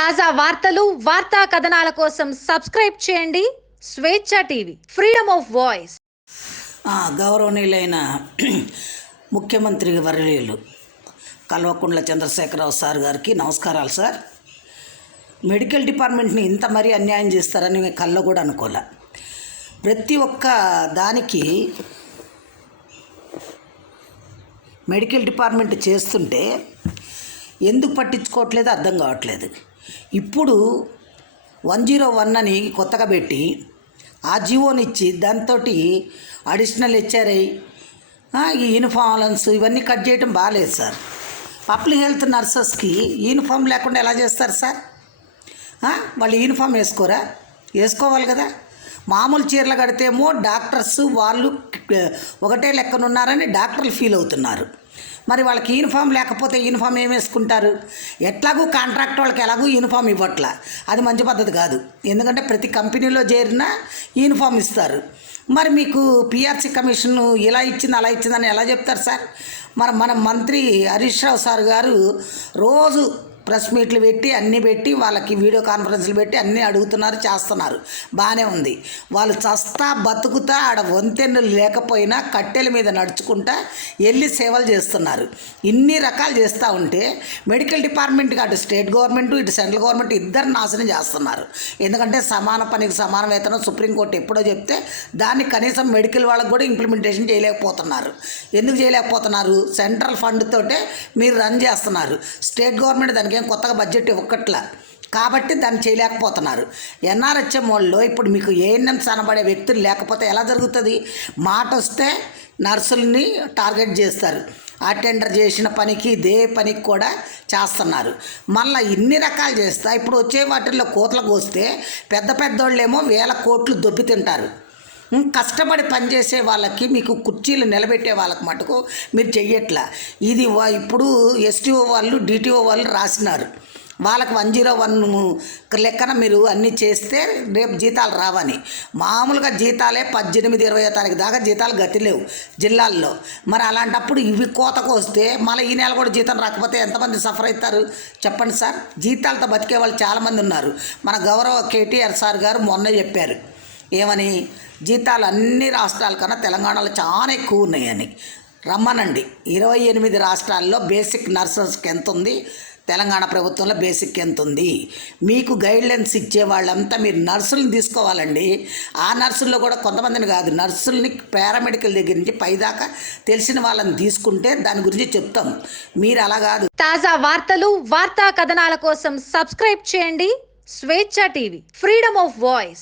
తాజా వార్తలు, వార్తా కథనాల కోసం సబ్స్క్రైబ్ చేయండి స్వేచ్ఛ టీవీ, ఫ్రీడమ్ ఆఫ్ వాయిస్. గౌరవనీయులైన ముఖ్యమంత్రి వర్యులు కల్వకుంట్ల చంద్రశేఖరరావు సార్ గారికి నమస్కారాలు సార్. మెడికల్ డిపార్ట్మెంట్ని ఇంత మరీ అన్యాయం చేస్తారని మేము కల్లో కూడా అనుకోలే. ప్రతి ఒక్క దానికి మెడికల్ డిపార్ట్మెంట్ చేస్తుంటే ఎందుకు పట్టించుకోవట్లేదు అర్థం కావట్లేదు. ఇప్పుడు 101 అని కొత్తగా పెట్టి ఆ జీవోనిచ్చి దాంతో అడిషనల్ హెచ్ఆర్ఐ ఈ యూనిఫామ్ అలవెన్స్ ఇవన్నీ కట్ చేయడం బాగాలేదు సార్. పబ్లిక్ హెల్త్ నర్సెస్కి యూనిఫామ్ లేకుండా ఎలా చేస్తారు సార్? వాళ్ళు యూనిఫామ్ వేసుకోరా? వేసుకోవాలి కదా. మామూలు చీరలు కడితేమో డాక్టర్స్ వాళ్ళు ఒకటే లెక్కనున్నారని డాక్టర్లు ఫీల్ అవుతున్నారు. మరి వాళ్ళకి యూనిఫామ్ లేకపోతే యూనిఫామ్ ఏం వేసుకుంటారు? ఎట్లాగూ కాంట్రాక్ట్ వాళ్ళకి ఎలాగూ యూనిఫామ్ ఇవ్వట్లా. అది మంచి పద్ధతి కాదు. ఎందుకంటే ప్రతి కంపెనీలో చేరినా యూనిఫామ్ ఇస్తారు. మరి మీకు పిఆర్సీ కమిషన్ ఇలా ఇచ్చింది అలా ఇచ్చిందని ఎలా చెప్తారు సార్? మన మంత్రి హరీష్ రావు సార్ గారు రోజు ప్రెస్ మీట్లు పెట్టి అన్నీ పెట్టి వాళ్ళకి వీడియో కాన్ఫరెన్స్లు పెట్టి అన్నీ అడుగుతున్నారు, చేస్తున్నారు, బాగానే ఉంది. వాళ్ళు చస్తా బతుకుతా ఆడ వంతెన్నులు లేకపోయినా కట్టెల మీద నడుచుకుంటా వెళ్ళి సేవలు చేస్తున్నారు. ఇన్ని రకాలు చేస్తూ ఉంటే మెడికల్ డిపార్ట్మెంట్కి అటు స్టేట్ గవర్నమెంట్ ఇటు సెంట్రల్ గవర్నమెంట్ ఇద్దరు నాశనం చేస్తున్నారు. ఎందుకంటే సమాన పనికి సమాన వేతనం సుప్రీంకోర్టు ఎప్పుడో చెప్తే దాన్ని కనీసం మెడికల్ వాళ్ళకు కూడా ఇంప్లిమెంటేషన్ చేయలేకపోతున్నారు. ఎందుకు చేయలేకపోతున్నారు? సెంట్రల్ ఫండ్ తోటే మీరు రన్ చేస్తున్నారు. స్టేట్ గవర్నమెంట్ దానికి కొత్తగా బడ్జెట్ ఇవ్వట్లా కాబట్టి దాన్ని చేయలేకపోతున్నారు. ఎన్ఆర్హెచ్ఎం వాళ్ళు ఇప్పుడు మీకు ఏఎన్ఎంస్ అనబడే వ్యక్తులు లేకపోతే ఎలా జరుగుతుంది? మాట వస్తే నర్సుల్ని టార్గెట్ చేస్తారు. అటెండర్ చేసిన పనికి ఇదే పనికి కూడా చేస్తున్నారు. మళ్ళీ ఇన్ని రకాలు చేస్తా ఇప్పుడు వచ్చే వాటిల్లో కోతలకు వస్తే పెద్ద పెద్దోళ్ళేమో 1000 కోట్లు దొబ్బి తింటారు. కష్టపడి పనిచేసే వాళ్ళకి మీకు కుర్చీలు నిలబెట్టే వాళ్ళకి మటుకు మీరు చెయ్యట్లా. ఇది ఇప్పుడు ఎస్టీఓ వాళ్ళు డిటిఓ వాళ్ళు రాసినారు. వాళ్ళకి 101 లెక్కన మీరు అన్నీ చేస్తే రేపు జీతాలు రావని. మామూలుగా జీతాలే 18-20 తారీఖు దాకా జీతాలు గతి లేవు జిల్లాల్లో. మరి అలాంటప్పుడు ఇవి కోతకు వస్తే మళ్ళీ ఈ నెల కూడా జీతం రాకపోతే ఎంతమంది సఫర్ అవుతారు చెప్పండి సార్? జీతాలతో బతికే వాళ్ళు చాలామంది ఉన్నారు. మన గౌరవ కేటీఆర్ సార్ గారు మొన్న చెప్పారు ఏమని, జీతాలు అన్ని రాష్ట్రాల కన్నా తెలంగాణలో చాలా ఎక్కువ ఉన్నాయని. రమ్మనండి. 28 రాష్ట్రాల్లో బేసిక్ నర్సెస్కి ఎంత ఉంది, తెలంగాణ ప్రభుత్వంలో బేసిక్ ఎంత ఉంది? మీకు గైడ్లైన్స్ ఇచ్చే వాళ్ళంతా మీరు నర్సులను తీసుకోవాలండి. ఆ నర్సుల్లో కూడా కొంతమందిని కాదు, నర్సుల్ని పారామెడికల్ దగ్గర నుంచి పైదాకా తెలిసిన వాళ్ళని తీసుకుంటే దాని గురించి చెప్తాం. మీరు అలా కాదు. తాజా వార్తలు, వార్తా కథనాల కోసం సబ్స్క్రైబ్ చేయండి స్వేచ్ఛ టీవీ, ఫ్రీడమ్ ఆఫ్ వాయిస్.